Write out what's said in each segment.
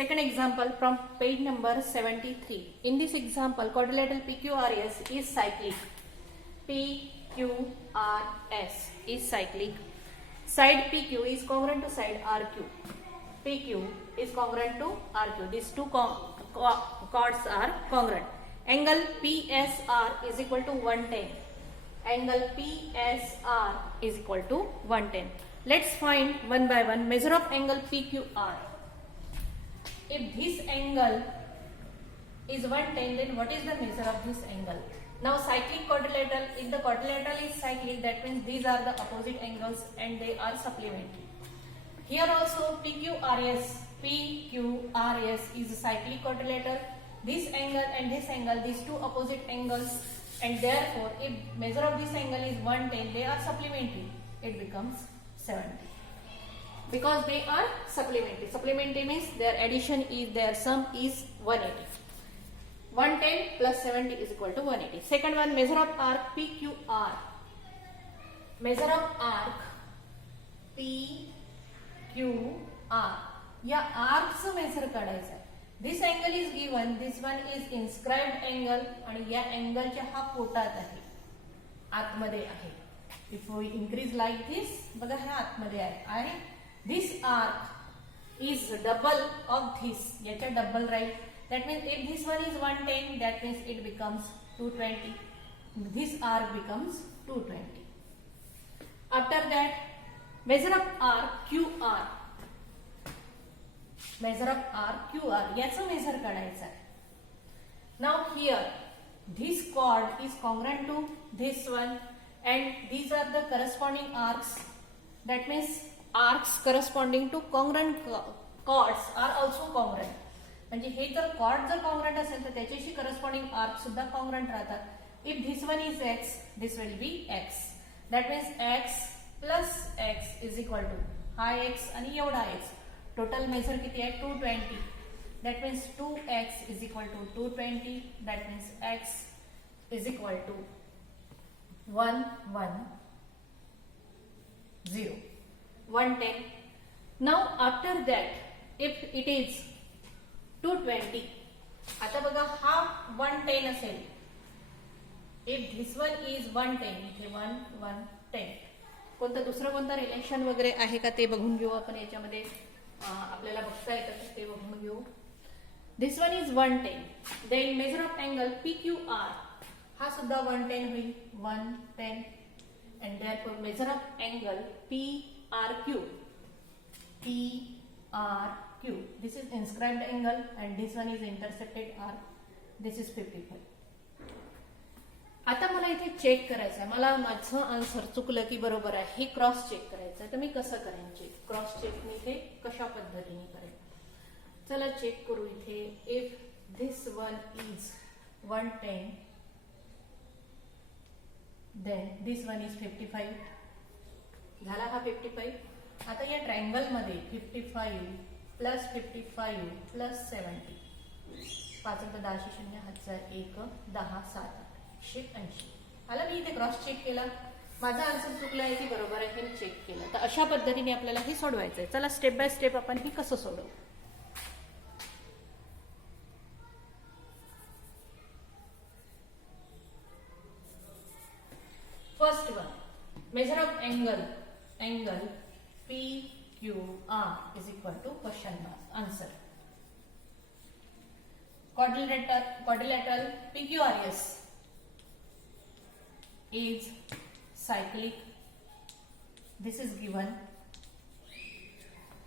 Second example from page number 73. In this example, quadrilateral PQRS is cyclic. PQRS is cyclic. Side PQ is congruent to side RQ. PQ is congruent to RQ. These two chords are congruent. Angle PSR is equal to 110. Angle PSR is equal to 110. Let's find one by one measure of angle PQR. If this angle is 110, then what is the measure of this angle? Now cyclic quadrilateral, if the quadrilateral is cyclic, that means these are the opposite angles and they are supplementary. Here also PQRS is a cyclic quadrilateral. This angle and this angle, these two opposite angles, and therefore if measure of this angle is 110, they are supplementary. It becomes 70. Because they are supplementary. Supplementary means their addition is, their sum is 180. 110 plus 70 is equal to 180. Second one, measure of arc PQR. Measure of arc PQR. या आर्कचं measure काढायचं आहे. This angle is given, this one is inscribed angle आणि या अँगलच्या हा पोटात आहे, आतमध्ये आहे. If we increase like this, बघा हा आतमध्ये आहे. This arc is double of this, याच्या double right. That means if this one is 110, that means it becomes 220. This arc becomes 220. After that, measure of arc QR. Measure of arc QR. याचं major काढायचं आहे. Now here, this chord is congruent to this one, and these are the corresponding arcs. That means arcs corresponding to congruent chords are also congruent. म्हणजे हे जर cord जर congruent असेल तर त्याच्याशी corresponding arc सुद्धा कॉन्ग्रंट राहतात. If this one is x, this will be x. That means x plus x is equal to हा x आणि एवढा एक्स. टोटल मेजर किती आहे? 220. That means 2x is equal to 220. That means x is equal to 110. 110. Now after that if it is 220. आता बघा हा 110 असेल. If this one is 110, इथे 110. कोणतं दुसरं कोणतं रिलेशन वगैरे आहे का ते बघून घेऊ आपण. याच्यामध्ये आपल्याला बघता येतं ते बघून घेऊ. This one is 110. Then measure of angle PQR हा सुद्धा 110 होईल. 110. And therefore measure of angle PRQ. PRQ. This is inscribed angle and this one is intersected arc. This is 55. आता मला इथे चेक करायचं आहे. मला माझं आन्सर चुकलं की बरोबर आहे हे क्रॉस चेक करायचं आहे. तर मी कसं करेन चेक? क्रॉस चेक मी इथे कशा पद्धतीने करेन? चला चेक करू इथे. If this one is 110, then this one is 55. झाला हा 55. आता या ट्रायंगल मध्ये 55 प्लस 55 प्लस 70, 5 10 0 1000 1 10 7 180. आला. मी इथे क्रॉस चेक केला. माझा आन्सर चुकला आहे की बरोबर आहे हे चेक केलं. तर अशा पद्धतीने आपल्याला हे सोडवायचं आहे. चला स्टेप बाय स्टेप आपण हे कसं सोडवू. First one, major of angle PQR is equal to question mark. Answer. Quadrilateral PQRS is cyclic. This is given,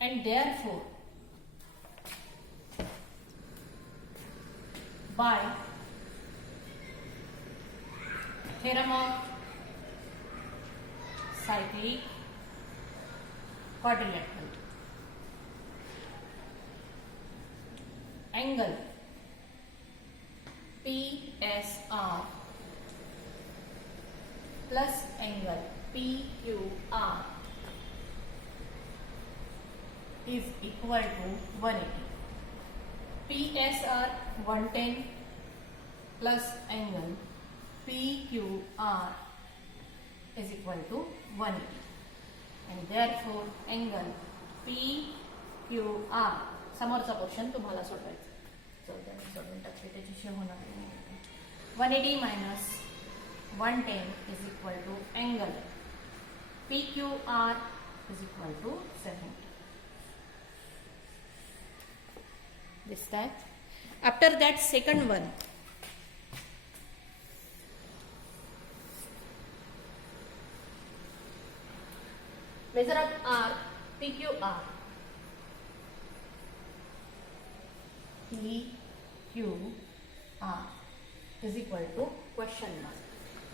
and therefore by theorem of cyclic quadrilateral, angle PSR plus angle PQR is equal to 180. PSR 110 plus angle PQR is equal to 180, and therefore angle PQR समोरचा portion तुम्हाला सोडवायचा. चौदा मी सोडून टाकते, त्याच्याशिवाय होणार नाही. 180 minus 110 is equal to angle PQR is equal to 70. This that. After that, second one. Measure of R, PQR. PQR is equal to question mark.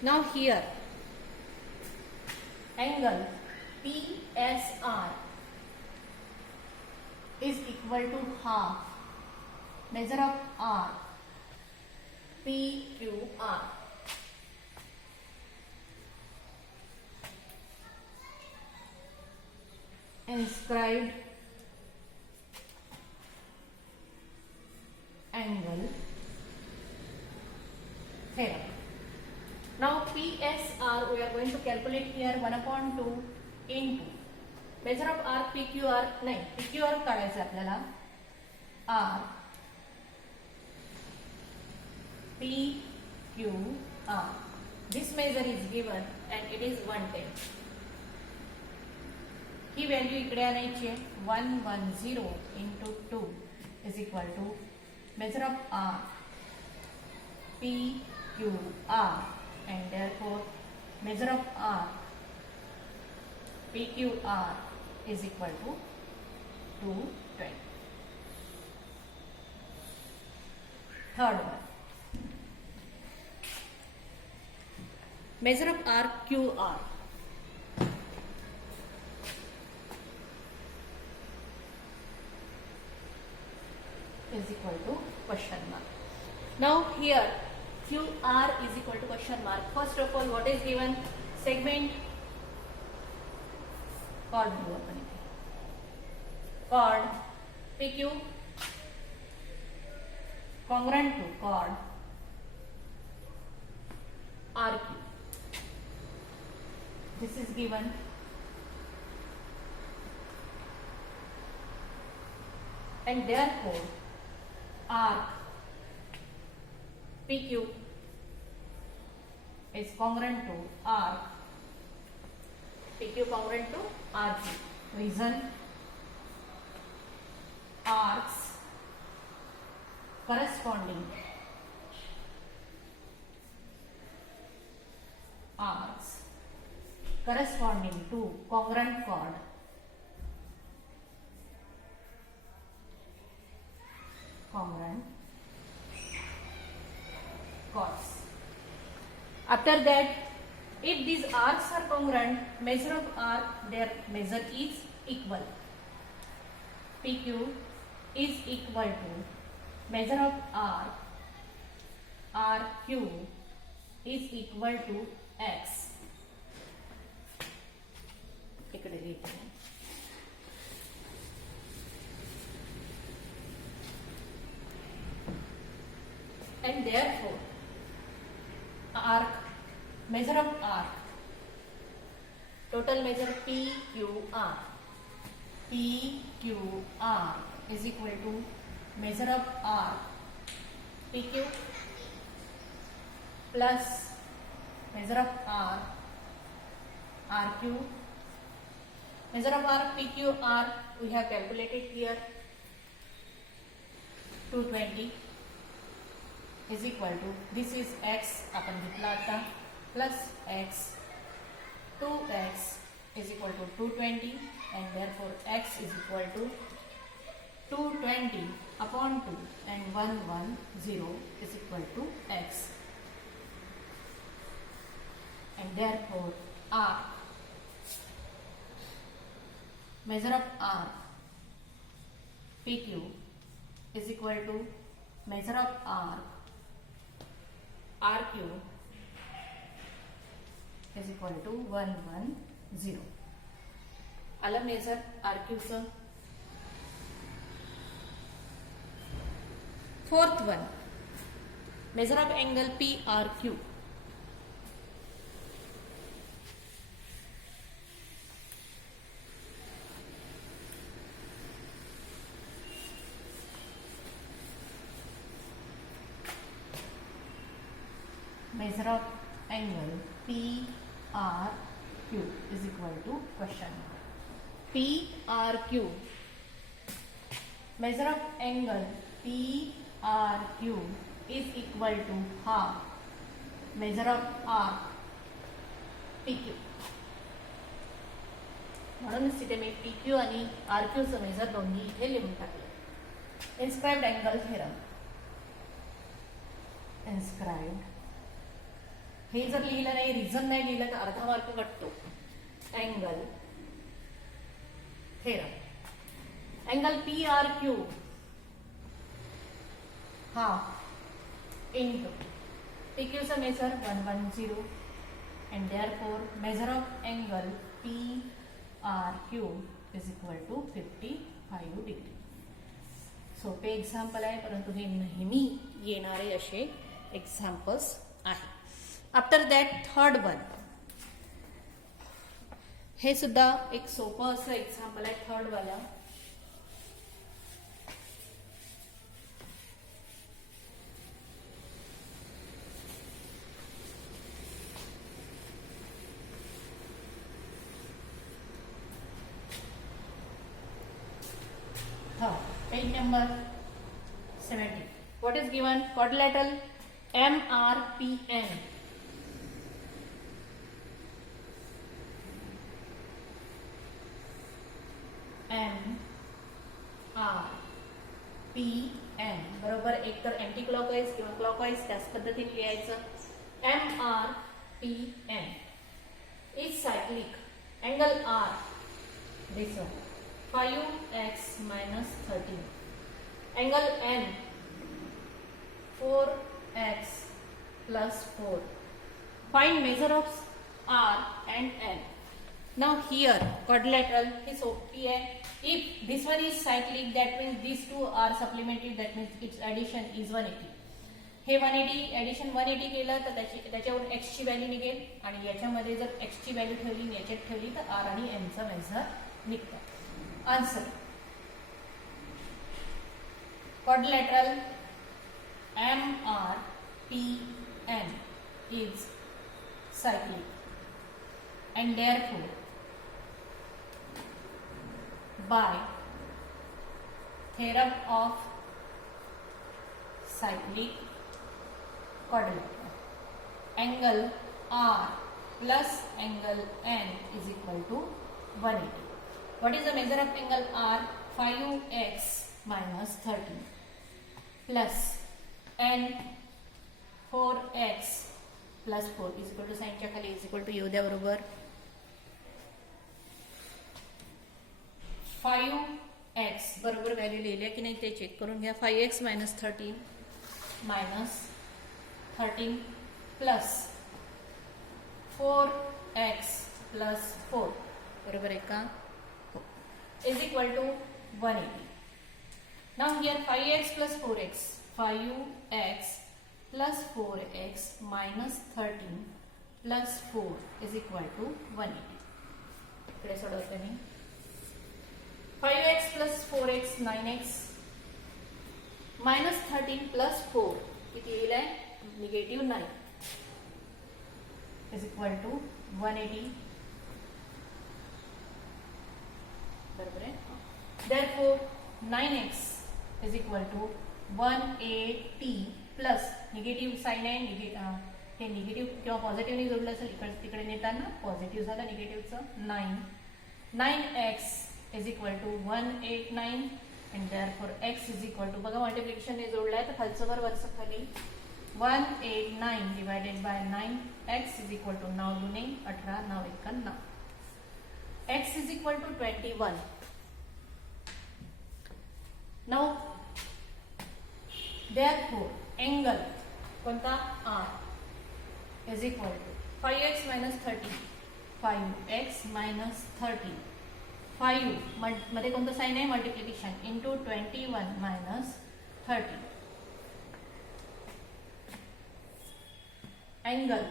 Now here, angle PSR is equal to half measure of R, PQR. Inscribed angle theorem. Now PSR we are going to calculate here 1/2 into measure of R, PQR नाही, PQR काढायचं आपल्याला. R PQR, this measure is given and it is 110. He value इकडे आणायची आहे. 110 into 2 is equal to measure of R, PQR, and therefore measure of R, PQR is equal to 220. Third one, measure of R, QR. Is equal to question mark. Now here QR is equal to question mark. First of all, what is given? Segment chord घेऊ आपण इथे. Chord PQ congruent to chord RQ. This is given. And therefore arc PQ is congruent to arc PQ congruent to RQ. Reason, arcs corresponding to congruent chord chords. After that, if these arcs are congruent, measure of arc, their measure is equal. PQ is equal to measure of arc, RQ is equal to X. इकडे लिहिते. And therefore arc, measure of arc, total measure PQR is equal to measure of arc PQ plus measure of arc RQ. Measure of arc PQR we have calculated here, 220 is equal to, this is X आपण घेतला आता, plus X, 2X is equal to 220, and therefore X is equal to 220 upon 2 and 110 is equal to X, and therefore R, measure of R PQ is equal to measure of R RQ is equal to 110. आलं major RQ चं. Fourth one, measure of angle PRQ. measure of angle PRQ is equal to question mark. PRQ, measure of angle PRQ is equal to half measure of arc PQ. म्हणूनच तिथे मी PQ आणि RQ चं measure दोन्ही इथे लिहून टाकले. Inscribed angle theorem. Inscribed हे जर लिहिलं नाही, रिझन नाही लिहिलं तर अर्धा मार्क कटतो. Angle theorem. Angle PRQ half into PQ चा measure 110 and therefore measure of angle PRQ is equal to 55 degree. सोपे एक्झाम्पल आहे, परंतु हे नेहमी येणारे असे एक्झाम्पल्स आहे. आफ्टर दॅट थर्ड वन, हे सुद्धा एक सोपं असं एक्झाम्पल आहे थर्ड वाला. Page number 70. What is given? Quadrilateral MRPN. MRPN बरोबर एक तर अँटी क्लॉकवाइज किंवा क्लॉकवाइज त्याच पद्धतीने लिहायचं. MRPN is cyclic. Angle R, this one, 5x minus 13. Angle N, 4x plus 4. Find measure of R and N. Now here quadrilateral is OPI. If this one is cyclic, that means these two are supplementary. That means its addition is 180. हे 180 addition 180 केलं तर त्याच्यावरून x ची value निघेल आणि याच्यामध्ये जर x ची व्हॅल्यू ठेवली याच्यात ठेवली तर r आणि n चा मेजर निघतो. Answer: quadrilateral MRPN is cyclic and therefore by theorem of cyclic quadrilateral, angle R plus angle N is equal to 180. What is the measure of angle R? 5x minus 13 plus N 4x plus 4 is equal to sin च्या खाली is equal to येऊ द्या बरोबर 5x बरोबर value लिहिल्या की नाही ते चेक करून घ्या. 5x minus 13 minus 13 plus 4x plus 4 बरोबर आहे का? is equal to 180. Now here 5x plus 4x, 5x plus 4x minus 13 plus 4 is equal to 180. इकडे सोडवते मी. 5x plus 4x 9x minus 13 plus 4 किती येईल आहे निगेटिव्ह 9 is equal to 180. बरोबर आहे. Therefore 9x is equal to 180 plus negative sign आहे हे negative किंवा पॉझिटिव्हने जोडलं असेल इकडे तिकडे नेताना पॉझिटिव्ह झालं निगेटिव्हचं 9x is equal to 189 and therefore x is equal to बघा मल्टिप्लिकेशनने जोडलाय तर खालचं वर वरचं खाली 189 divided by 9 x is equal to 9 दुने 18 9 91 x is equal to 21. Now therefore angle कोणता R is equal to 5x minus 30 5x minus 30 5 मध्ये कोणतं sign आहे multiplication into 21 minus 30. Angle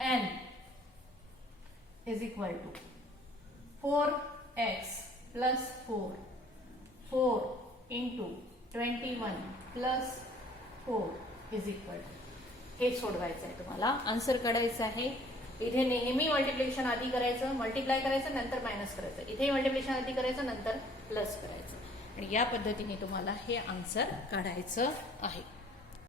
N is equal to 4x plus 4 into 21 plus 4 is equal to हे सोडवायचं आहे तुम्हाला, answer काढायचं आहे. इथे नेहमी मल्टिप्लिकेशन आधी करायचं, मल्टिप्लाय करायचं, नंतर मायनस करायचं. इथे मल्टिप्लिकेशन आधी करायचं, नंतर प्लस करायचं. आणि या पद्धतीने तुम्हाला हे आन्सर काढायचं आहे.